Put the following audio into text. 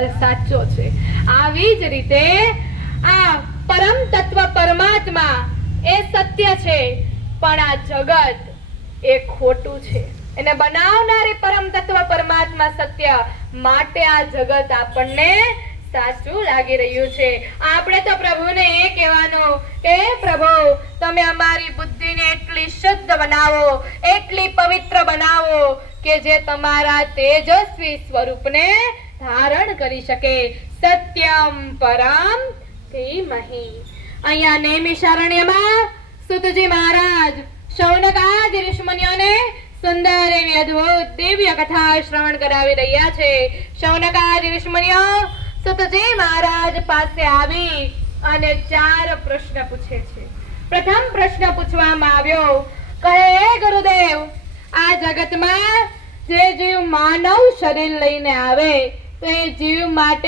આધાર સાચો છે. આવી જ રીતે આ પરમ તત્વ પરમાત્મા એ સત્ય છે, પણ આ જગત એ ખોટું છે. એને બનાવનારી પરમ તત્વ પરમાત્મા સત્ય, માટે આ જગત આપણને સાચું લાગી રહ્યું છે. આપણે તો પ્રભુને એ કહેવાનું કે પ્રભુ તમે અમારી બુદ્ધિને એટલી શુદ્ધ બનાવો, એટલી પવિત્ર બનાવો કે જે તમારા તેજસ્વી સ્વરૂપને ધારણ કરી શકે. સત્યમ પરમ ધીમહિ. અહીંયા નૈમિષારણ્યમાં સુતજી મહારાજ શૌનકાદિ ઋષિમુનિઓને સુંદર એવી અદ્ભુત દિવ્ય કથા શ્રવણ કરાવી રહ્યા છે. શૌનકાદિ ઋષિમુનિઓ સુતજી મહારાજ પાસે આવી અને 4 પ્રશ્ન પૂછે છે. પ્રથમ પ્રશ્ન પૂછવામાં આવ્યો, કહે ગુરુદેવ, આ જગતમાં જે જીવ માનવ શરીર લઈને આવે તો એ જીવ માટે